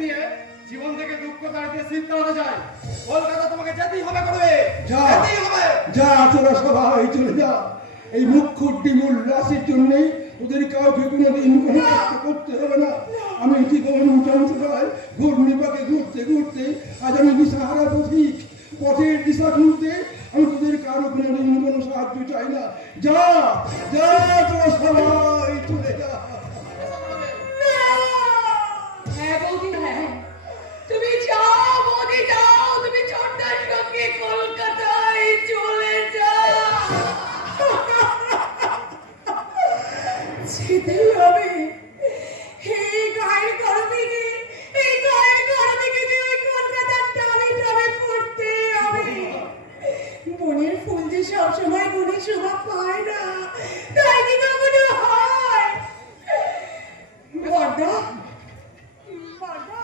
নিয়ে জীবন থেকে দুঃখ কাটিয়ে সিদ্ধ হতে চাই। কলকাতা তোমাকে যেতেই হবে, করবে যা যেতেই হবে। যা, তোরা সবাই চলে যা। এই মুখ্যটি মূল রাশির জন্যই ওদের কাউকে কোনোদিন কোনো কষ্ট করতে হবে না। আমি জীবন চঞ্চলায় ঘূর্ণিপাকে ঘুরতে ঘুরতে আজ আমি দিশাহারা পথিক, পথের দিশা খুঁজতে আমি তোদের কারো কোনোদিন কোনো সাহায্য চাই না। যা যা, তোরা সবাই চলে যা। হ্যাঁ বৌদি, হ্যাঁ তুমি যাও বৌদি, যাও তুমি ছোট্টার সঙ্গে কলকাতায় চলে যাও। যেতেই হবে। এই গায়ের গরমে, এই গায়ের গরমে যে ওই কলকাতার টানে টানে পড়তে হবে। বনের ফুল যে সবসময় বনে শোভা পায় না, তাই কি কখনো হয়? বর্দা, বর্দা,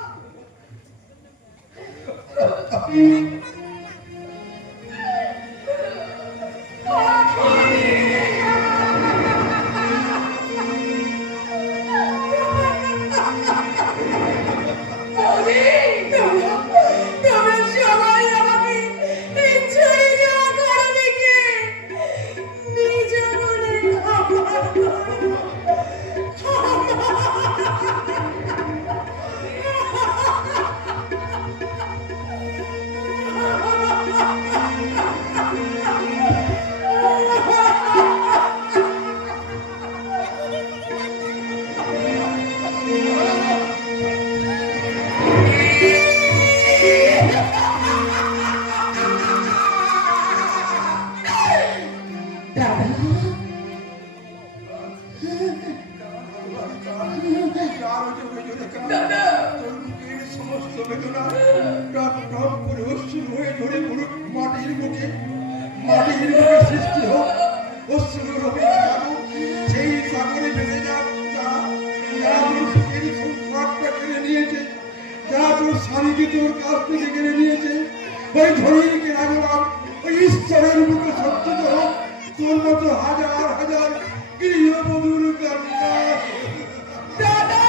তোমরা সবাই আমাকে এই ছেড়ে যাওয়া গরমে নিজ মনে ক্ষমা করো। ক্ষমা বেদনা টপ টপ করে অশ্রু হয়ে ঝরে পড়ুক মাটির মুখে সৃষ্টি হোক অশ্রুর অভিজ্ঞান সেই সাগরে বেড়ে যাক যা তোর সুখের সংসারটা কেড়ে নিয়েছে, যা তোর স্বামীকে তোর কাছ থেকে কেড়ে নিয়েছে, ওই ধরিয়ে কেনা গেলাম ওই ঈশ্বরের মুখে সত্যিত হোক তোর মতো হাজার হাজার গৃহবধূর কান্না। দাদা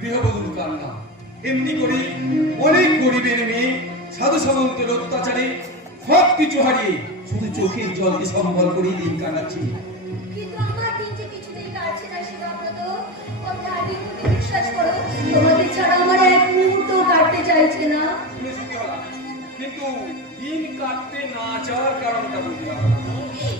গৃহবধূর কান্না এমনি করে অনেক গরিবের মেয়ে সাধু সামন্তের অত্যাচারে সব কিছু হারিয়ে শুধু চোখের জলকে সম্বল করেই দিন কাটাচ্ছি। কিন্তু আমার দিন যে কিছুতেই কাটছে না শিবাব্রত। কথা আগে তুমি বিশ্বাস করো, তোমাকে ছাড়া আমার এক মুহূর্ত কাটতে চাইছে না। কিন্তু দিন কাটতে না চাওয়ার কারণটা বুঝলাম।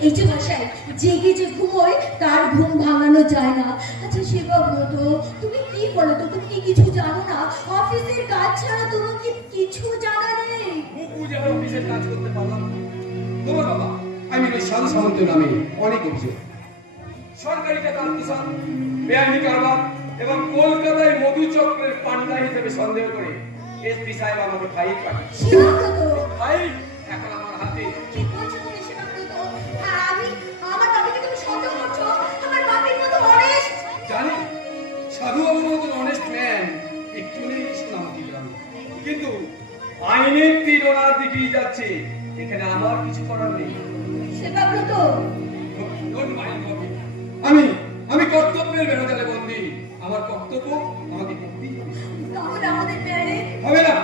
এই যে ভাষায় জেগে যে ঘুমোয় তার ঘুম ভাঙানো যায় না। আচ্ছা শিবাব্রত, তুমি কি বলো তো, তুমি কি কিছু জানো না? অফিসের কাজ ছাড়া তোমার কি কিছু জানা নেই? মুখ বুঝে আমার অফিসের কাজ করতে পারলাম না। তোমার বাবা আমি ওই সাধু সামন্ত নামে অনেক অভিযোগ, সরকারি টাকা আত্মসাৎ, বেআইনি কারবার এবং কলকাতায় মধু চক্রের পান্ডা হিসেবে সন্দেহ করে এসপি সাহেব আমাকে ফাইল পাঠিয়েছে। শিবাব্রত, ফাইল এখন আমার হাতে। কি বলছো তুমি শিবাব্রত? আমি আমার বাবাকে তুমি সন্দেহ করছো? আমার বাবার মতো অনেস্ট। জানি সাধু বাবুর মতন অনেস্ট ম্যান একটু নেই সোনামতি গ্রামে, কিন্তু আইনের তীর ওনার দিকেই যাচ্ছে, এখানে আমার কিছু করার নেই। শিবাব্রত, Don't mind me. আমি কর্তব্যের বেড়াজালে বন্দী, আমার কর্তব্য আমাকে করতেই হবে। তাহলে আমাদের ম্যারেজ হবে না,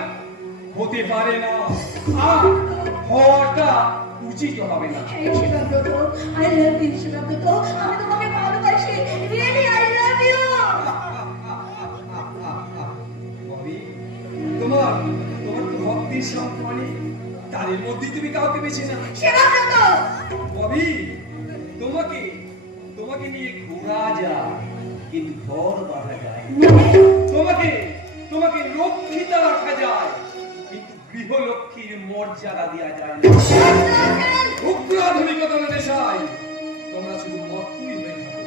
হতে পারে না, আর হওয়াটা উচিত হবে না। Hey শিবাব্রত, I love you শিবাব্রত, আমি তোমাকে ভালোবাসি, really I love you. Bobby, তোমার তো ভক্তির সম্মানে তাদের মধ্যে তুমি কাউকে বেছে না। শিবাব্রত, ববি, তোমাকে নিয়ে ঘোরা যায় কিন্তু ঘর বাঁধা যায় না। তোমাকে রক্ষিতা রাখা যায় কিন্তু গৃহলক্ষ্মীর মর্যাদা দেওয়া যায় না। উগ্র আধুনিকতার নেশায় তোমরা শুধু মত্তই হয়ে থাকো।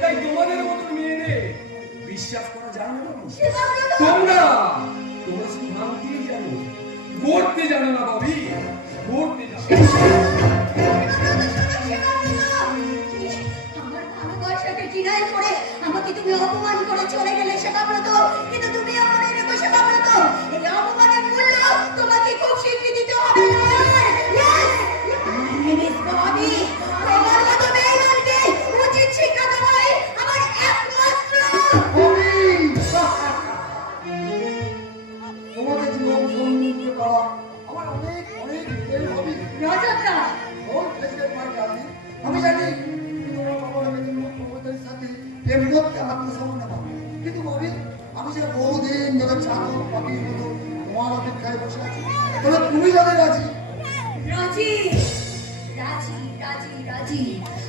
তাই তোমাদের মতো মেয়েদের বিশ্বাস করা যায় না। শিবাব্রত, তোমরা শুধু ভাঙতেই জানো, গড়তে জানো না ববি, গড়তে জানো। আমার ভালোবাসাকে জিরাই করে আমাকে তুমি অপমান করে চলে গেলে শিবাব্রত, কিন্তু তুমিও মনে রেখো শিবাব্রত, এই অপমানের মূল্য তোমাকে খুব শীঘ্রই দিতে হবে। Yes! Miss Bobby, তোমার মতো মেয়েদেরকে উচিত শিক্ষা দেওয়াই আমার একমাত্র। তোমাদের জীবন সঙ্গী করা আমার অনেক অনেক প্রেম হবে। রজতদা, আমি জানি তোমার বাবার তোমাদের সাথে প্রেম করতে আত্মসমর্পণ পাবো, কিন্তু ভাবি আমি যে বহুদিন ধরে চাকর পাখির মতো তোমার অপেক্ষায় বসে আছি, তাহলে তুমি যাদের রাজি। রাজি রাজি রাজি রাজি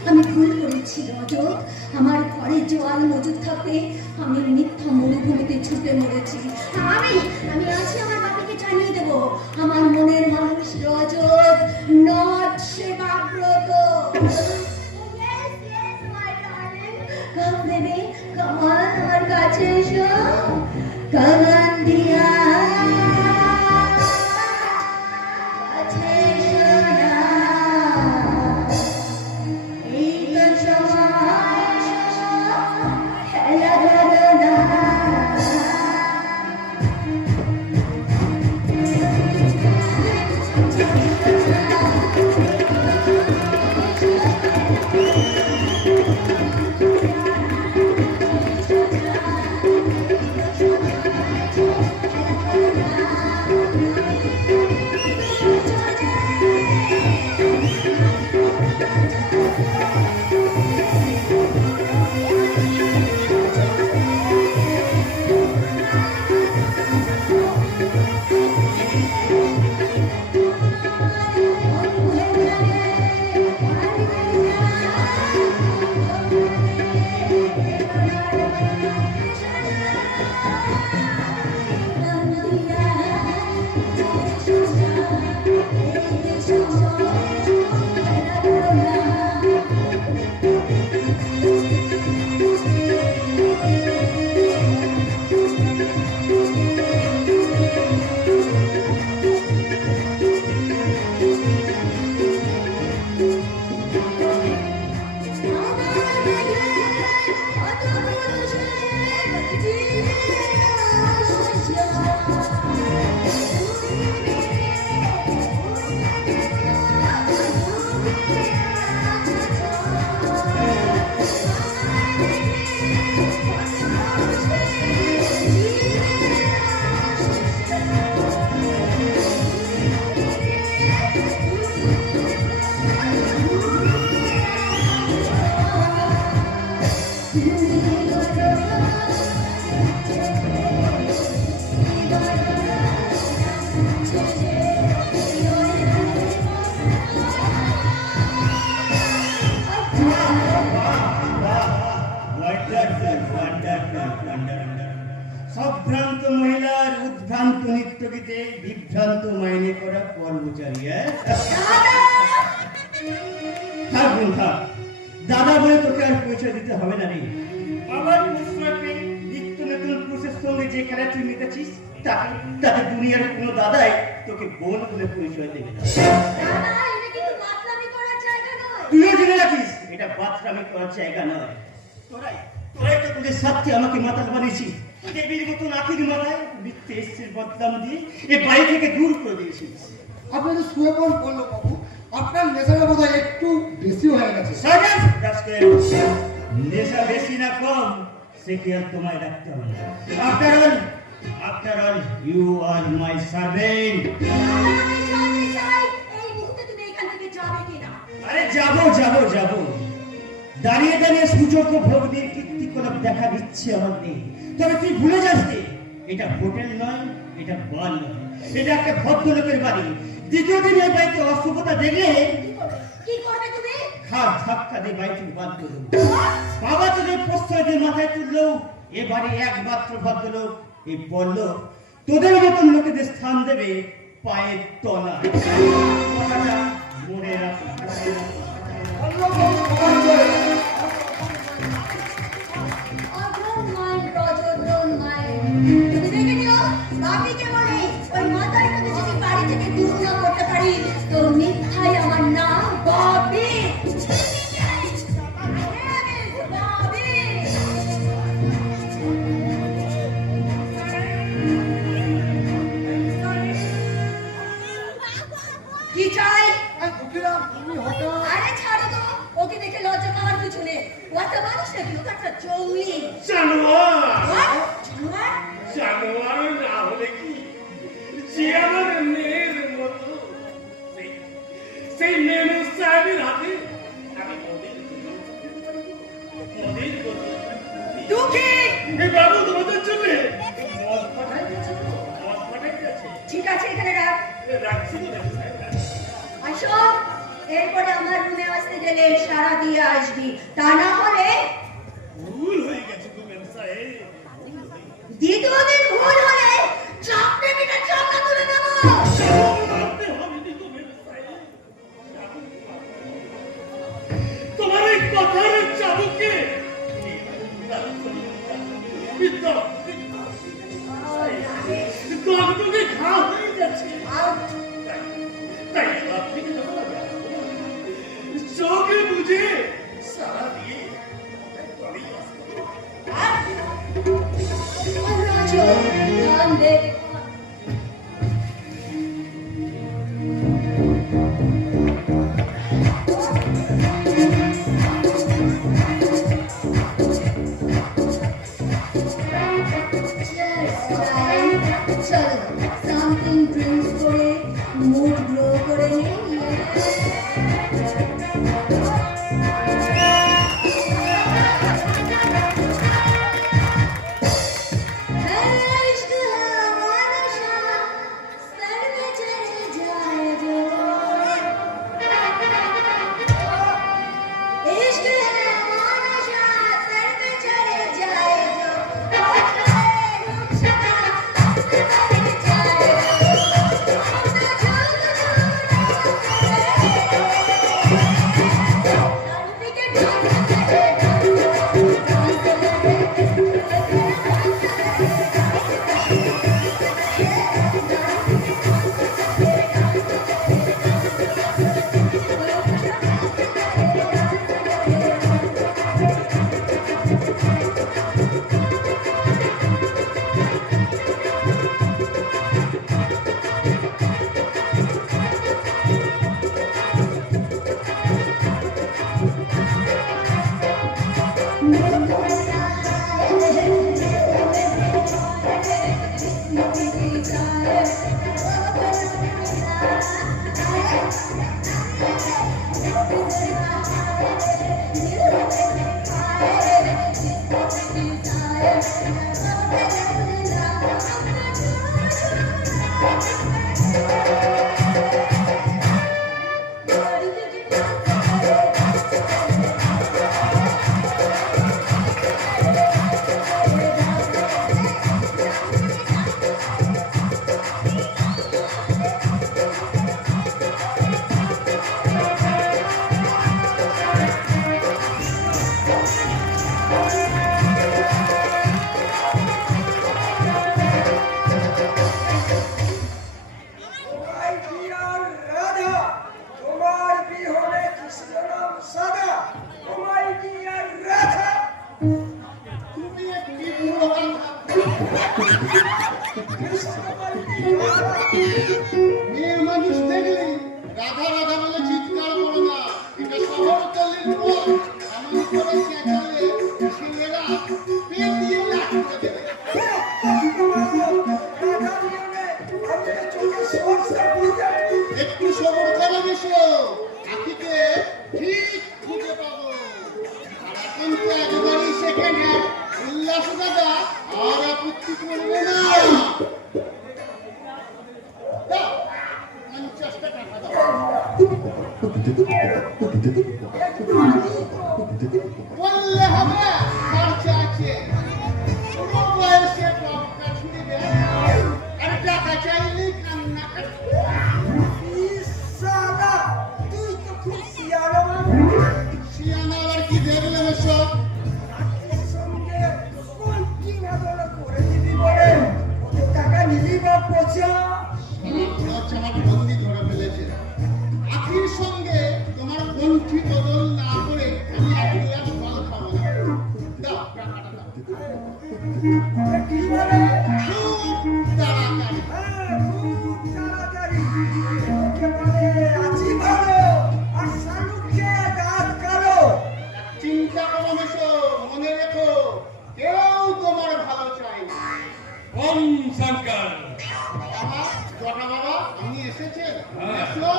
আমি ভুল করেছি রজত, আমার ঘরে জোয়ান মজুদ থাকতে আমি মিথ্যা মরুভূমিতে ছুটে মরেছি। আমি আছি আমার বাবাকে জানিয়ে দেবো আমার মনের মানুষ রজত ব্রত। Yes, yes, my darling. Come baby, come on, আমার কাছে এসো। কামান দিয়া কাছে এসো না। এই তো সময় খেলা ধরো না। সভ্রান্ত মহিলার উদ্ভ্রান্ত নৃত্য গীতে বিভ্রান্ত মাইনে করা কর্মচারী। থাক বোন থাক, দাদা বলে তোকে আর পরিচয় দিতে হবে না রে। আবার প্রশ্রয় পেয়ে নিত্য নতুন পুরুষের সঙ্গে যে খেলা তুই মেতেছিস তাতে দুনিয়ার কোনো দাদাই তোকে বোন বলে পরিচয় দেবে না। দাদা, এটা কিন্তু মাতলামি করার জায়গা নয়। তুইও জেনে রাখিস এটা বাথরামি করার জায়গা নয়। তোরাই তো তোদের সাথে আমাকে মাতাল বানিয়েছিস। দেবীর মতন আখির মাথায় মিথ্যে এসেছিস বদনাম দিয়ে এ বাড়ি থেকে দূর করে দিয়েছিস। আপনি তো শুয়ে কোন বললো বাবু, আপনার নেশাটা বোধ হয় একটু বেশি হয়ে গেছে। নেশা বেশি না কম সে কি আর তোমায় রাখতে হবে না। After all, you are my servant. আমি জানতে চাই এই মুহূর্তে তুমি এখান থেকে যাবে কিনা। আরে যাবো। দাঁড়িয়ে দাঁড়িয়ে সূচক ভোগ দিয়ে কীর্তিকলাপ দেখা দিচ্ছে আমার নেই। তবে তুই ভুলে যাস রে, এটা হোটেল নয়, এটা বার নয়, এটা একটা ভদ্রলোকের বাড়ি। দ্বিতীয় দিন এই বাড়িতে অশুভতা দেখলে কি করবে তুমি? খাট ধাক্কা দিয়ে বাড়িতে বাদ করে দেবো। বাবা তোদের প্রশ্রয় দিয়ে মাথায় তুললো এ বাড়ি একমাত্র ভদ্রলোক এই বলল তোদের মতন লোকেদের স্থান দেবে পায়ের তলায়। কথাটা মনে রাখ। তুমি দেখে নিও, বাপিকে বলে ওই মাথার মধ্যে যদি বাড়ি থেকে দূর না করতে পারি তো মিথ্যাই আমার নাম বাপি। কি চাই? আরে ছাড়ো তো, ওকে দেখে লজ্জা পাওয়ার কিছু নেই। ও একটা মানুষ নাকি, ও একটা চৌলি জানোয়ার না হলে কি যে আমার মেয়ের মতো সেই মেনু সাহেবের হাতে আমি দুঃখী বাবু তোমাদের জন্য ঠিক আছে, এখানে রাখছি আসো। এরপরে আমার রুমে আসতে গেলে সারা দিয়ে আসবি, তা না হলে ভুল হয়ে গেছে মেনু সাহেব। দ্বিতীয় দিন ভুল হলে চাপড়ে পিঠে চাপড়া তুলে নেব। পাথরের চাবুকে দগদগে ঘা হয়ে যাচ্ছে। তাই এবার থেকে যখন আমি আসবো, চোখে বুঝে সারা দিয়ে আমি আসবো। রাজা ধ্যান দে চলো সামথিং ড্রিঙ্কস করে মুড গ্লো করে নিই মেয়ে মানুষ দেখলে রাধা রাধা বলে চিৎকার করো না, এটা শহর তলির পথ। এমন করে চেঁচালে ছেলেরা পেট দিয়ে লাঠ করে দেবে। একটু সবর করে বেশো, আখিকে ঠিক খুঁজে পাবো। আর এখন তো একেবারেই সেকেন্ড হ্যান্ড। উল্লাস দাদা আর আপত্তি করবে না। দাও, 50 টাকা দাও। বললে হবে, খরচা আছে। পুরো বয়সে টপকা ছুড়ে দেয়। আর টাকা চাইলেই কান্না করে। সিয়ানা আবার কি দেখলাম এসব? আমার বন্দি ধরে ফেলেছে। আখির সঙ্গে তোমার কণ্ঠি বদল না করে আমি এক গ্লাস জল খাবো না। দাও, টাকাটা দাও। খুব তাড়াতাড়ি। চিন্তা করো মেশো, মনে রেখো কেউ তোমার ভালো চায় না। ওম শঙ্কর। বাবা, জটা বাবা, আপনি এসেছেন? এসো,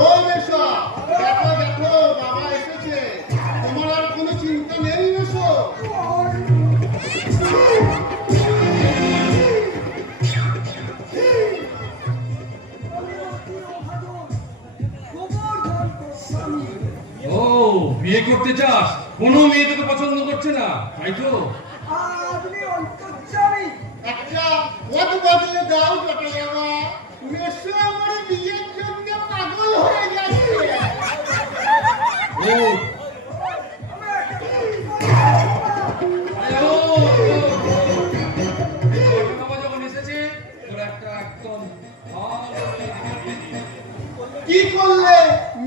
ও মেশো, দেখো দেখো বাবা এসেছে। তোমার আর কোনো চিন্তা নেই মেশো। ও বিয়ে করতে চাস? কোনো মেয়ে তোকে পছন্দ করছে না, তাই তো? একটা পথ বদলে দাও জটা বাবা। মেশো আমার বিয়ের জন্য পাগল হয়ে যাচ্ছে। ও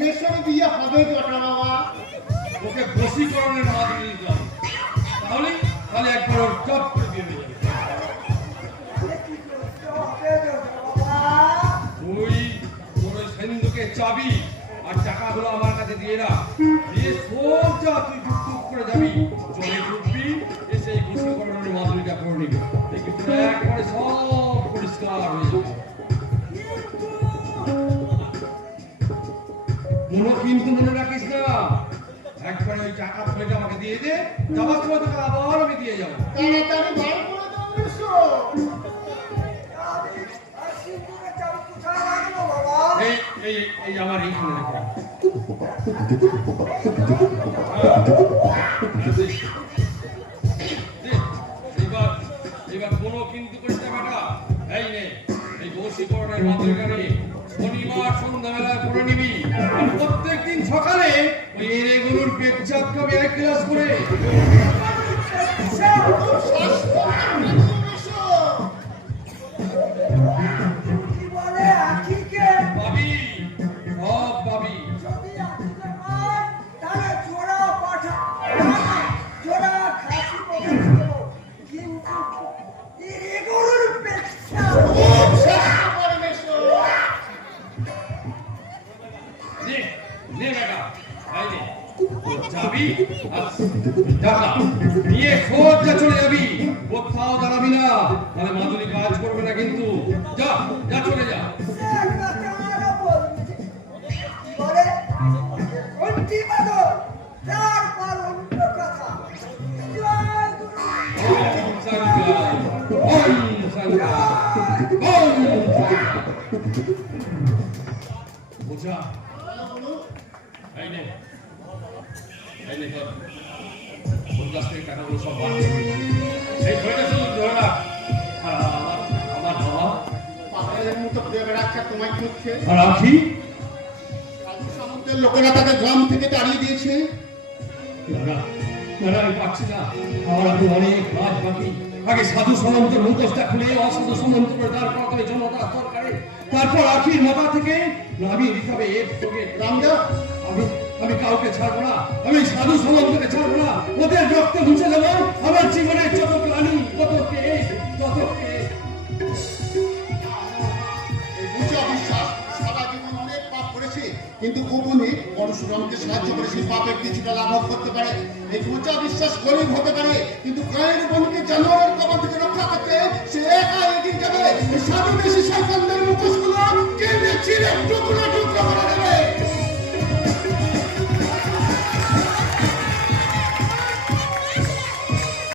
মেশরে বিয়ে হবে জটা বাবা। ওকে বশীকরণের মাধ্যমে দিতে হবে, তাহলে তাহলে একবার ওর চট করে বিয়ে হয়ে যাবে। তুই তোর ওই সিন্ধুকের চাবি আর টাকাগুলো আমার কাছে দিয়ে রাখ, দিয়ে সোজা তুই টুকটুক করে যাবি, জলে ডুববি, এসে এই বশীকরণের মাধ্যমটা করে নিবি, দেখবি তোর একবারে সব পরিষ্কার হয়ে যাবে। কোনো কিন্তু মনে রাখিস না, একবার ওই টাকা ফেলে আমাকে দিয়ে দে, যাবার সময় তোকে আবার আমি দিয়ে যাবো। তাড়াতাড়ি বার করে দাও মেশো। এই এই এই আমার এইখানে রেখে আয়। এবার এবার কোনো কিন্তু করিস না বেটা, এই নে এই বশীকরণের মাত্রিকা নে, শনিবার সন্ধ্যাবেলায় করে নিবি, আর প্রত্যেকদিন সকালে ওই এরে গরুর পেচ্ছাপ খাবি 1 গ্লাস করে। পাবি, সব পাবি। নে নে বেটা, এই নে যাবি আর টাকা নিয়ে সোজা চলে যাবি, কোথাও দাঁড়াবি না, তাহলে মাধুরী কাজ করবে না কিন্তু। যা যা চলে যা। ওম শঙ্কর, ওম শঙ্কর, ওম বুঝা। এই নে এই নে ধর, ওর কাছ থেকে টাকাগুলো সব বার করে দিয়েছি। এই ধরে শুধু ধরে রাখ। আর আমার বাবা পাগলের মতো ঘুরে বেড়াচ্ছে, তোমায় খুঁজছে। আর আখি সাধু সামন্তের লোকেরা তাকে গ্রাম থেকে তাড়িয়ে দিয়েছে। না না আমি পাচ্ছি না, আমার এখন অনেক কাজ বাকি। আগে সাধু সামন্তের মুখোশটা খুলে অসাধু সামন্ত করে দাঁড় করাতে হবে জনতার দরকারে, তারপর আখির মাথা থেকে নামিয়ে দিতে হবে এর চোখে রামদা। আমি কাউকে ছাড়বো না, আমি সাধু সামন্তকে ছাড়বো না, ওদের রক্তে মুছে দেবো আমার জীবনের যত প্রাণী, তত কেস, তত কেস। এই উচ্চ বিশ্বাস সারা জীবন অনেক পাপ করেছে, কিন্তু গোপনে পরশুরামকে সাহায্য করে সেই পাপের কিছুটা লাঘব করতে পারে। এই উঁচা বিশ্বাস গরিব হতে পারে, কিন্তু গায়ের বোনকে জানোয়ারের কবল থেকে রক্ষা করতে সে একা এগিয়ে যাবে। এই সাধু বেশি শয়তানদের মুখোশগুলো কেটে ছিঁড়ে টুকরো টুকরো করে দেবে।